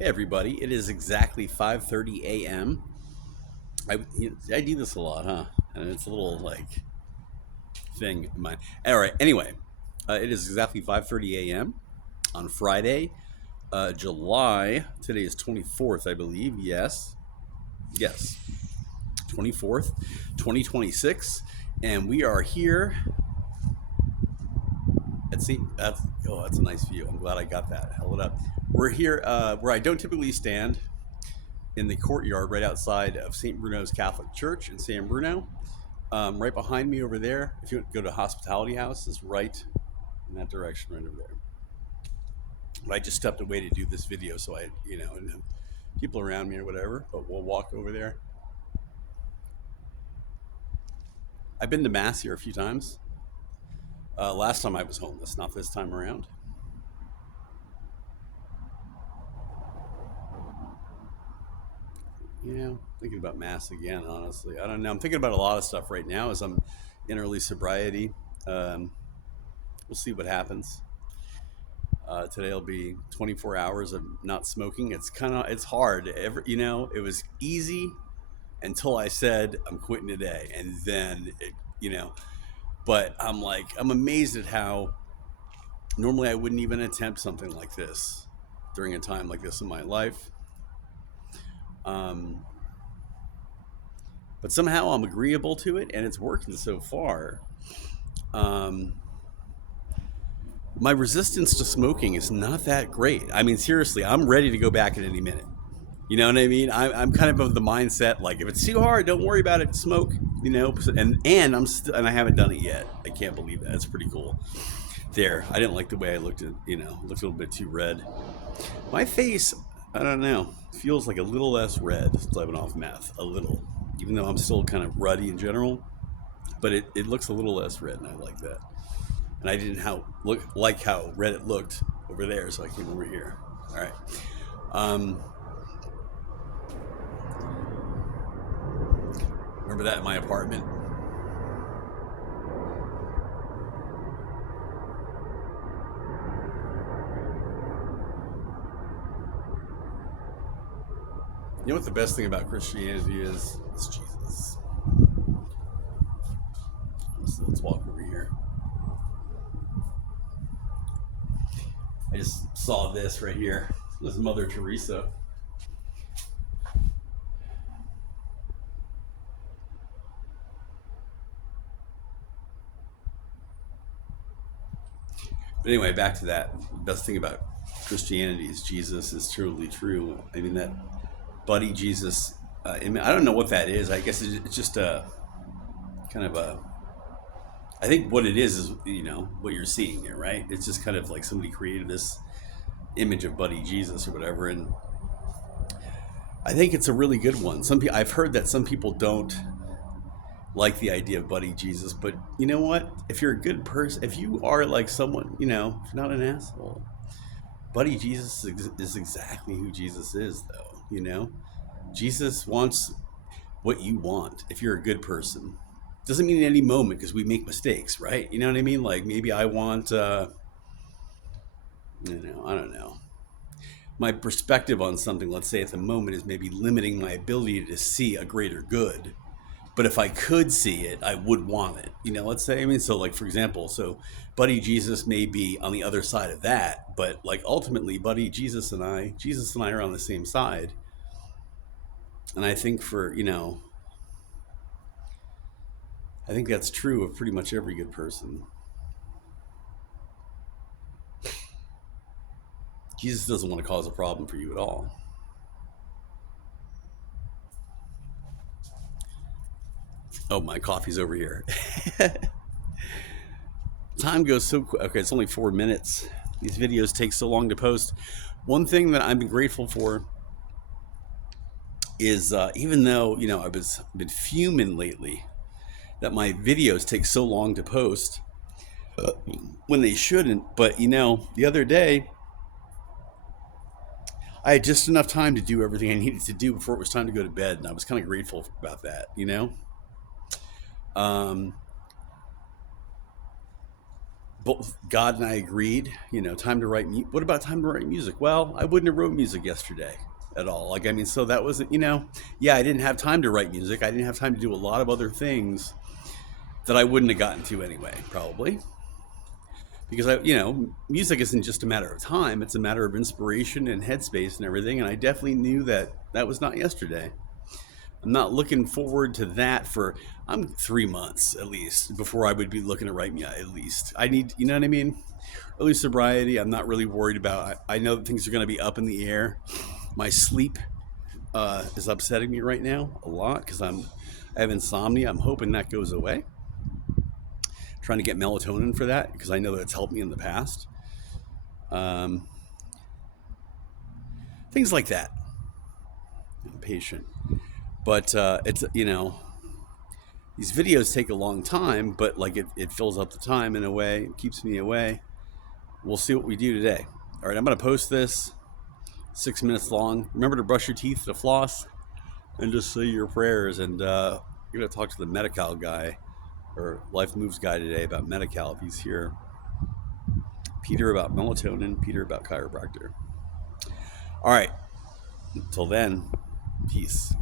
Hey everybody, it is exactly 5:30 a.m. I do this a lot, huh? And it's a little like thing in my. All right. Anyway, it is exactly 5:30 a.m. on Friday, July. Today is 24th, I believe. Yes, 24th, 2026, and we are here at St. That's a nice view. I'm glad I got that. Held it up. We're here where I don't typically stand, in the courtyard right outside of St. Bruno's Catholic Church in San Bruno. Right behind me over there, if you go to Hospitality House, is right in that direction, right over there. But I just stepped away to do this video, so and have people around me or whatever. But we'll walk over there. I've been to Mass here a few times. Last time I was homeless, not this time around. Yeah, thinking about Mass again, honestly. I don't know. I'm thinking about a lot of stuff right now as I'm in early sobriety. Um, we'll see what happens. Today will be 24 hours of not smoking. It's hard. It was easy until I said I'm quitting today, and then you know. But I'm amazed at how normally I wouldn't even attempt something like this during a time like this in my life. Um, but somehow I'm agreeable to it, and it's working so far. Um, my resistance to smoking is not that great. I mean, seriously, I'm ready to go back at any minute. You know what I mean? I'm kind of the mindset like if it's too hard, don't worry about it. Smoke, and I haven't done it yet. I can't believe that. It's pretty cool. There, I didn't like the way I looked at looked a little bit too red. My face, I don't know, feels like a little less red since I've been off meth. A little, even though I'm still kind of ruddy in general, but it looks a little less red, and I like that. And I didn't like how red it looked over there, so I came over here. All right. Um, Remember that in my apartment? You know what the best thing about Christianity is? It's Jesus. Let's walk over here. I just saw this right here. This is Mother Teresa. But anyway, back to that. The best thing about Christianity is Jesus is truly true. I mean, that buddy Jesus, I don't know what that is. I guess it's just a kind of a. I think what it is what you're seeing here, right? It's just kind of like somebody created this image of buddy Jesus or whatever, and I think it's a really good one. I've heard that some people don't like the idea of buddy Jesus, but you know what? If you're a good person, if you are like someone, if you're not an asshole, buddy Jesus is exactly who Jesus is, though. Jesus wants what you want if you're a good person. Doesn't mean in any moment because we make mistakes, right? You know what I mean? Like maybe I want, I don't know. My perspective on something, let's say at the moment, is maybe limiting my ability to see a greater good. But if I could see it, I would want it. Let's say, so like, for example, so Buddy Jesus may be on the other side of that, but like ultimately, Jesus and I are on the same side. And I think I think that's true of pretty much every good person. Jesus doesn't want to cause a problem for you at all. Oh, my coffee's over here. Time goes so quick. Okay, it's only 4 minutes. These videos take so long to post. One thing that I've been grateful for is even though I've been fuming lately that my videos take so long to post when they shouldn't. But the other day I had just enough time to do everything I needed to do before it was time to go to bed, and I was kind of grateful about that. Um, both God and I agreed, time to write. What about time to write music? Well, I wouldn't have wrote music yesterday at all. Like, I mean, so that wasn't, yeah, I didn't have time to write music. I didn't have time to do a lot of other things that I wouldn't have gotten to anyway, probably. Because music isn't just a matter of time; it's a matter of inspiration and headspace and everything. And I definitely knew that that was not yesterday. I'm not looking forward to that for I'm 3 months at least before I would be looking to write me. At least I need, you know what I mean? Early sobriety. I'm not really worried about. I know that things are going to be up in the air. My sleep is upsetting me right now a lot because I have insomnia. I'm hoping that goes away. Trying to get melatonin for that because I know that it's helped me in the past. Um, Things like that. I'm patient, but it's these videos take a long time, but like it fills up the time in a way, it keeps me away. We'll see what we do today. All right, I'm going to post this 6 minutes long. Remember to brush your teeth, to floss, and just say your prayers. And you're going to talk to the Medi-Cal guy or Life Moves guy today about Medi-Cal if he's here. Peter about melatonin, Peter about chiropractor. All right, until then, peace.